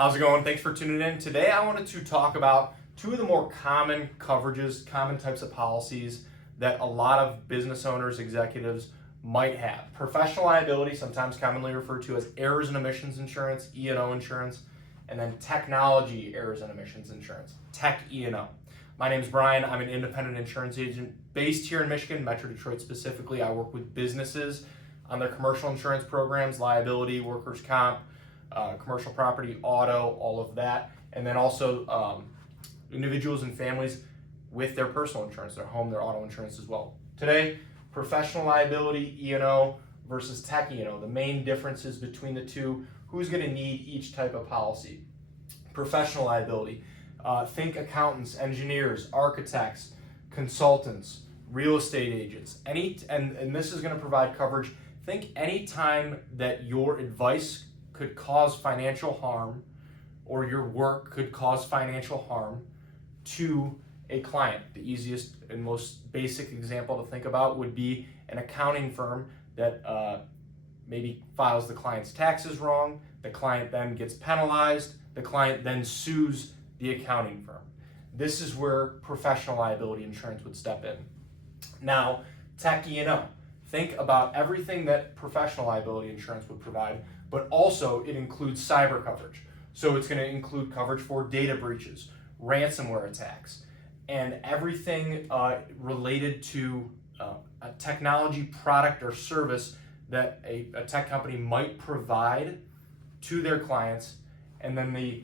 How's it going? Thanks for tuning in. Today I wanted to talk about two of the more common coverages, common types of policies that a lot of business owners, executives might have. Professional liability, sometimes commonly referred to as errors and omissions insurance, E&O insurance, and then technology errors and omissions insurance, Tech E&O. My name is Brian. I'm an independent insurance agent based here in Michigan, Metro Detroit specifically. I work with businesses on their commercial insurance programs, liability, workers' comp, commercial property, auto, all of that, and then also individuals and families with their personal insurance, their home, their auto insurance as well. Today, professional liability, E&O versus Tech E&O. The main differences between the two, who's going to need each type of policy. Professional liability, think accountants, engineers, architects, consultants, real estate agents, and this is going to provide coverage. Think any time that your advice could cause financial harm or your work could cause financial harm to a client. The easiest and most basic example to think about would be an accounting firm that maybe files the client's taxes wrong. The client then gets penalized. The client then sues the accounting firm. This is where professional liability insurance would step in. Now, Tech E&O. Think about everything that professional liability insurance would provide, but also it includes cyber coverage. So it's going to include coverage for data breaches, ransomware attacks, and everything related to a technology product or service that a tech company might provide to their clients, and then the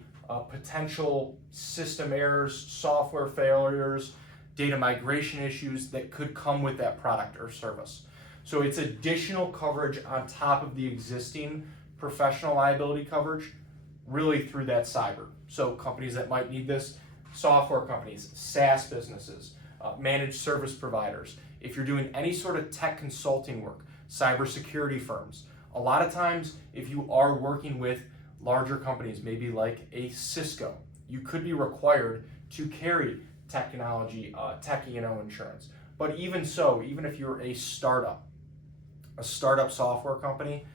potential system errors, software failures, data migration issues that could come with that product or service. So it's additional coverage on top of the existing professional liability coverage, really through that cyber. So companies that might need this, software companies, SaaS businesses, managed service providers. If you're doing any sort of tech consulting work, cybersecurity firms, a lot of times if you are working with larger companies, maybe like a Cisco, you could be required to carry technology, Tech E&O insurance. But even so, even if you're a startup software company,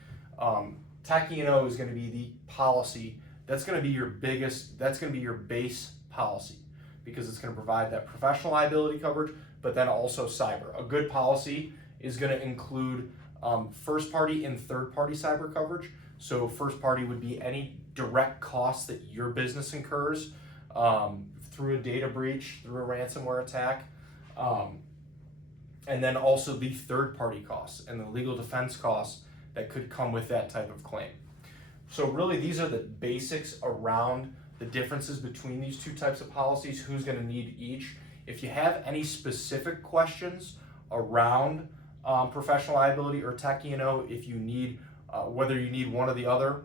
Tech E&O is going to be the policy that's going to be your base policy, because it's going to provide that professional liability coverage, but then also cyber. A good policy is going to include first party and third party cyber coverage. So first party would be any direct costs that your business incurs through a data breach, through a ransomware attack. And then also the third party costs and the legal defense costs that could come with that type of claim. So really these are the basics around the differences between these two types of policies, who's going to need each. If you have any specific questions around professional liability or Tech E&O, if you need, whether you need one or the other,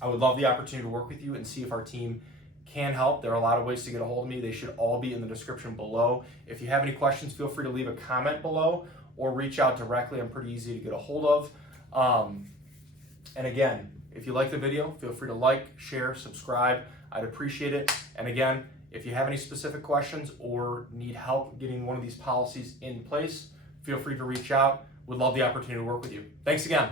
I would love the opportunity to work with you and see if our team can help. There are a lot of ways to get a hold of me. They should all be in the description below. If you have any questions, feel free to leave a comment below or reach out directly. I'm pretty easy to get a hold of. And again, if you like the video, feel free to like, share, subscribe. I'd appreciate it. And again, if you have any specific questions or need help getting one of these policies in place, feel free to reach out. Would love the opportunity to work with you. Thanks again.